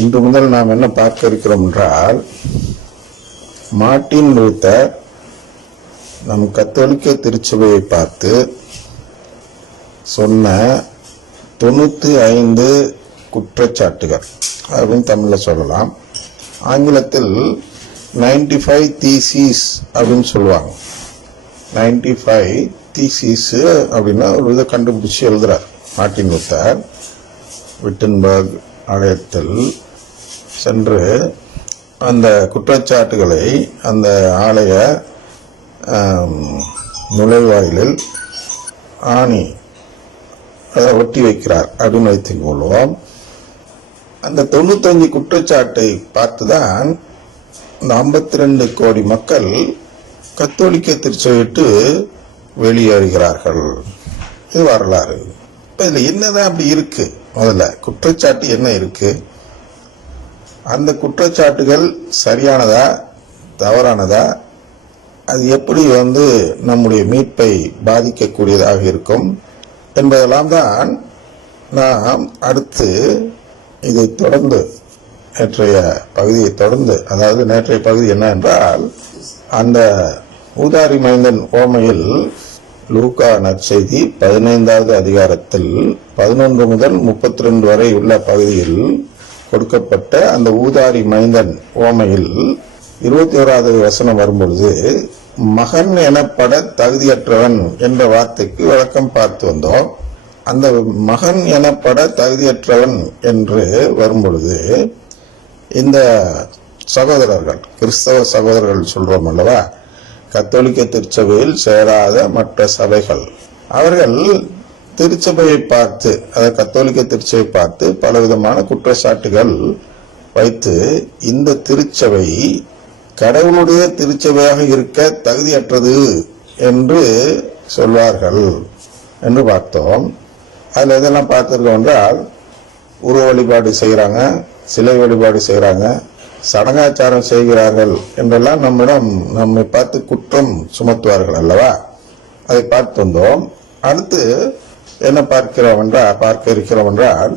இன்று முதல் நாம் என்ன பார்க்க இருக்கிறோம் என்றால், மார்ட்டின் லூத்தர் நம் கத்தோலிக்க திருச்சபையை பார்த்து சொன்ன 95 குற்றச்சாட்டுகள் அப்படின்னு தமிழில் சொல்லலாம். ஆங்கிலத்தில் 95 தீசிஸ் அப்படின்னு சொல்லுவாங்க. 95 தீசிஸ் அப்படின்னா ஒரு இதை கண்டுபிடிச்சு எழுதுறார் மார்ட்டின் லூத்தர். விட்டன்பர்க் ஆலயத்தில் சென்று அந்த குற்றச்சாட்டுகளை அந்த ஆலய நுழைவாயிலில் ஆணி அதை ஒட்டி வைக்கிறார் அப்படின்னு வைத்துக் கொள்வோம். அந்த 95 குற்றச்சாட்டை பார்த்துதான் இந்த 52 கோடி மக்கள் கத்தோலிக்க திருச்சபையை விட்டு வெளியேறுகிறார்கள். இது வரலாறு. இப்ப இதுல என்னதான் அப்படி இருக்கு? முதல்ல குற்றச்சாட்டு என்ன இருக்கு? அந்த குற்றச்சாட்டுகள் சரியானதா தவறானதா? அது எப்படி நம்முடைய மீட்பை பாதிக்கக்கூடியதாக இருக்கும் என்பதெல்லாம் தான் நாம் அடுத்து இதை தொடர்ந்து நேற்றைய பகுதியை தொடர்ந்து, அதாவது நேற்றைய பகுதி என்ன என்றால், அந்த ஊதாரி மைந்தன் ஓமையில் லூக்கா நற்செய்தி 15வது அதிகாரத்தில் 11 முதல் 32 வரை உள்ள பகுதியில் கொடுக்கப்பட்ட அந்த ஊதாரி மைந்தன் ஓமையில் 21வது வசனம் வரும்பொழுது, மகன் எனப்பட தகுதியற்றவன் என்ற வார்த்தைக்கு விளக்கம் பார்த்து வந்தோம். அந்த மகன் எனப்பட தகுதியற்றவன் என்று வரும்பொழுது, இந்த சகோதரர்கள், கிறிஸ்தவ சகோதரர்கள் சொல்றோம் அல்லவா, கத்தோலிக்க திருச்சபையில் சேராத மற்ற சபைகள், அவர்கள் திருச்சபையை பார்த்து, அதாவது கத்தோலிக்க திருச்சபையை பார்த்து பலவிதமான குற்றச்சாட்டுகள் வைத்து இந்த திருச்சபை கடவுளுடைய திருச்சபையாக இருக்க தகுதியற்றது என்று சொல்வார்கள் என்று பார்த்தோம். அதுல இதெல்லாம் பார்த்திருக்கோம் என்றால், உருவ வழிபாடு செய்கிறாங்க, சிலை வழிபாடு செய்கிறாங்க, சடங்காச்சாரம் செய்கிறார்கள் என்றெல்லாம் நம்மை பார்த்து குற்றம் சுமத்துவார்கள் அல்லவா? அதை பார்த்து வந்தோம். அடுத்து என்ன பார்க்க இருக்கிறோம் என்றால்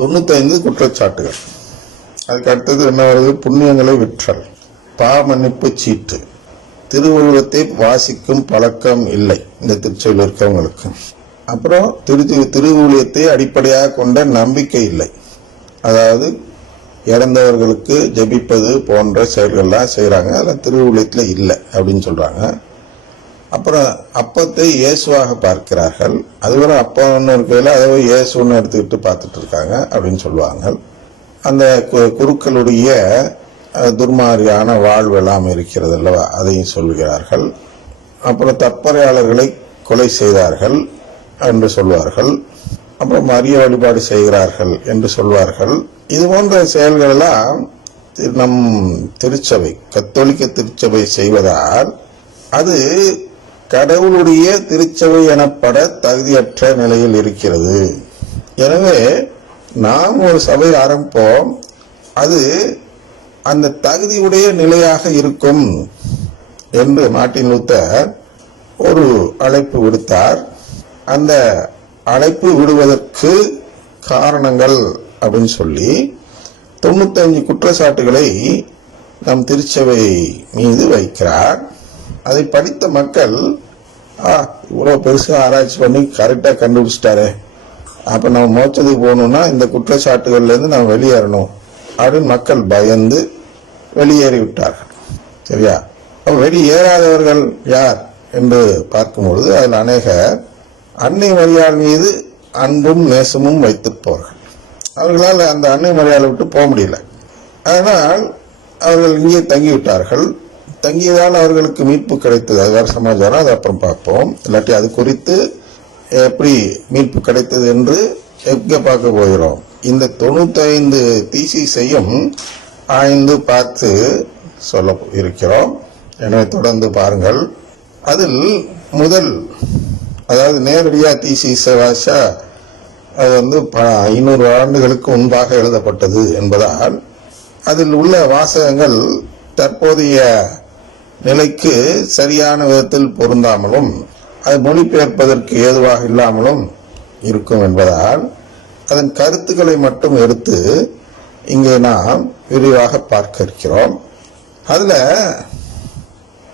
95 குற்றச்சாட்டுகள். அதுக்கு அடுத்தது என்ன வருது? புண்ணியங்களை விற்றல், பாவமன்னிப்பு சீட்டு, திருவுருவத்தை வாசிக்கும் பழக்கம் இல்லை இந்த திருச்சபையில் இருக்கிறவங்களுக்கு. அப்புறம் திருவுழியத்தை அடிப்படையாக கொண்ட நம்பிக்கை இல்லை, அதாவது இறந்தவர்களுக்கு ஜெபிப்பது போன்ற செயல்கள்லாம் செய்யறாங்க, அதெல்லாம் திருவுழியத்தில் இல்லை அப்படின்னு சொல்றாங்க. அப்புறம் அப்பத்தை இயேசுவாக பார்க்கிறார்கள், அதுவரை அப்பன்னு இருக்கையில அதை இயேசுன்னு எடுத்துக்கிட்டு பார்த்துட்டு இருக்காங்க அப்படின்னு சொல்லுவாங்க. அந்த குருக்களுடைய துர்மாரியான வாழ்வு எல்லாம் இருக்கிறது அல்லவா, அதையும் சொல்கிறார்கள். அப்புறம் தற்பறையாளர்களை கொலை செய்தார்கள் என்று சொல்வார்கள். அப்புறம் மரிய வழிபாடு செய்கிறார்கள் என்று சொல்வார்கள். இது போன்ற செயல்கள் எல்லாம் நம் திருச்சபை, கத்தோலிக்க திருச்சபை செய்வதால் அது கடவுளுடைய திருச்சபை எனப்பட தகுதியற்ற நிலையில் இருக்கிறது. எனவே நாம் ஒரு சபை ஆரம்பிப்போம், அது அந்த தகுதியுடைய நிலையாக இருக்கும் என்று மார்ட்டின் லூத்தர் ஒரு அழைப்பு விடுத்தார். அந்த அழைப்பு விடுவதற்கு காரணங்கள் அப்படின்னு சொல்லி 95 குற்றச்சாட்டுகளை நம் திருச்சபை மீது வைக்கிறார். அதை படித்த மக்கள், இவ்வளவு பெருசா ஆராய்ச்சி பண்ணி கரெக்டா கண்டுபிடிச்சிட்டாரு, அப்ப நம்ம மோட்சத்துக்கு போகணும்னா இந்த குற்றச்சாட்டுகள்ல இருந்து நம்ம வெளியேறணும் அப்படின்னு மக்கள் பயந்து வெளியேறி விட்டார்கள். சரியா? வெளியேறாதவர்கள் யார் என்று பார்க்கும்பொழுது அதில் அநேகர் அன்னை மரியாள் மீது அன்பும் நேசமும் வைத்திருப்பவர்கள். அவர்களால் அந்த அன்னை மரியாதை விட்டு போக முடியல. அதனால் அவர்கள் இங்கே தங்கிவிட்டார்கள். தங்கியதால் அவர்களுக்கு மீட்பு கிடைத்தது. அது வேறு சமாச்சாரம், அது அப்புறம் பார்ப்போம். இல்லாட்டி அது குறித்து எப்படி மீட்பு கிடைத்தது என்று எங்க பார்க்க போகிறோம். இந்த 95 தீசிஸையும் ஆய்ந்து பார்த்து சொல்ல இருக்கிறோம். எனவே தொடர்ந்து பாருங்கள். அதில் முதல், அதாவது நேரடியா தீசிஸை வாசா அது 500 ஆண்டுகளுக்கு முன்பாக எழுதப்பட்டது என்பதால் அதில் உள்ள வாசகங்கள் தற்போதைய நிலைக்கு சரியான விதத்தில் பொருந்தாமலும் அது மொழிபெயர்ப்பதற்கு ஏதுவாக இல்லாமலும் இருக்கும் என்பதால் அதன் கருத்துக்களை மட்டும் எடுத்து இங்கே நாம் விரிவாக பார்க்க இருக்கிறோம். அதுல